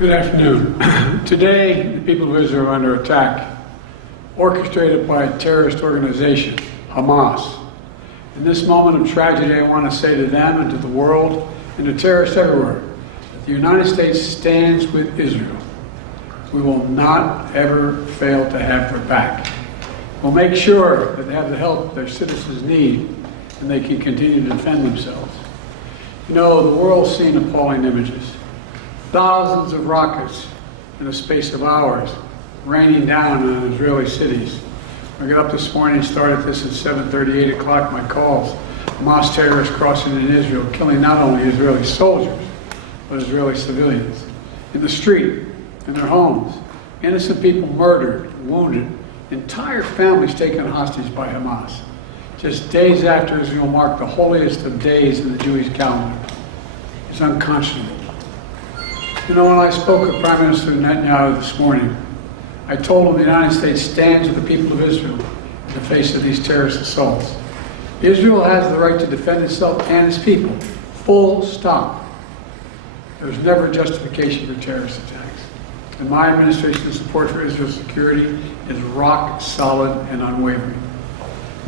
Good afternoon. Today, the people of Israel are under attack, orchestrated by a terrorist organization, Hamas. In this moment of tragedy, I want to say to them and to the world and to terrorists everywhere that the United States stands with Israel. We will not ever fail to have their back. We'll make sure that they have the help their citizens need and they can continue to defend themselves. You know, the world's seen appalling images. Thousands of rockets in a space of hours raining down on Israeli cities. I got up this morning and started this at 7:30, 8 o'clock, my calls. Hamas terrorists crossing in Israel, killing not only Israeli soldiers, but Israeli civilians. In the street, in their homes, innocent people murdered, wounded, entire families taken hostage by Hamas. Just days after Israel marked the holiest of days in the Jewish calendar. It's unconscionable. You know, when I spoke with Prime Minister Netanyahu this morning, I told him the United States stands with the people of Israel in the face of these terrorist assaults. Israel has the right to defend itself and its people, full stop. There's never justification for terrorist attacks. And my administration's support for Israel's security is rock solid and unwavering.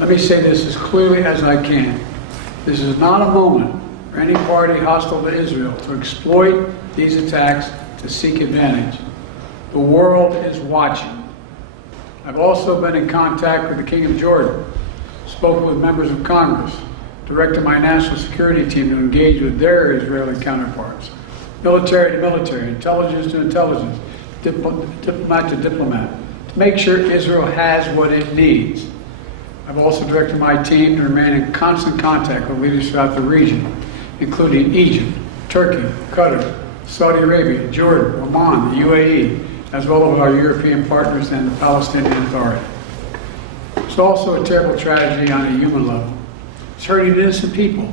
Let me say this as clearly as I can. This is not a moment for any party hostile to Israel to exploit these attacks to seek advantage. The world is watching. I've also been in contact with the King of Jordan, spoken with members of Congress, directed my national security team to engage with their Israeli counterparts, military to military, intelligence to intelligence, diplomat to diplomat, to make sure Israel has what it needs. I've also directed my team to remain in constant contact with leaders throughout the region, including Egypt, Turkey, Qatar, Saudi Arabia, Jordan, Oman, the UAE, as well as our European partners and the Palestinian Authority. It's also a terrible tragedy on a human level. It's hurting innocent people.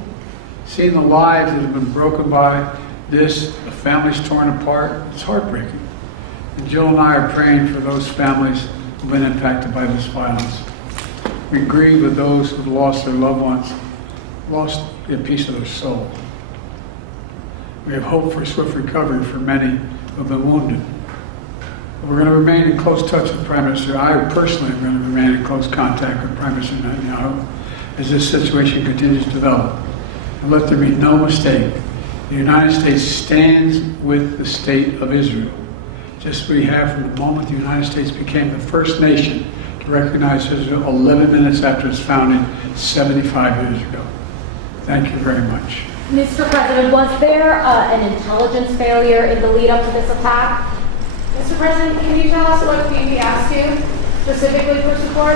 Seeing the lives that have been broken by this, the families torn apart, it's heartbreaking. And Jill and I are praying for those families who've been impacted by this violence. We grieve with those who've lost their loved ones, lost a piece of their soul. We have hope for swift recovery for many who have been wounded. We're going to remain in close touch with Prime Minister. I personally am going to remain in close contact with Prime Minister Netanyahu as this situation continues to develop. And let there be no mistake, the United States stands with the state of Israel, just as we have from the moment the United States became the first nation to recognize Israel 11 minutes after its founding 75 years ago. Thank you very much. Mr. President, was there an intelligence failure in the lead up to this attack? Mr. President, can you tell us what we asked you specifically for support?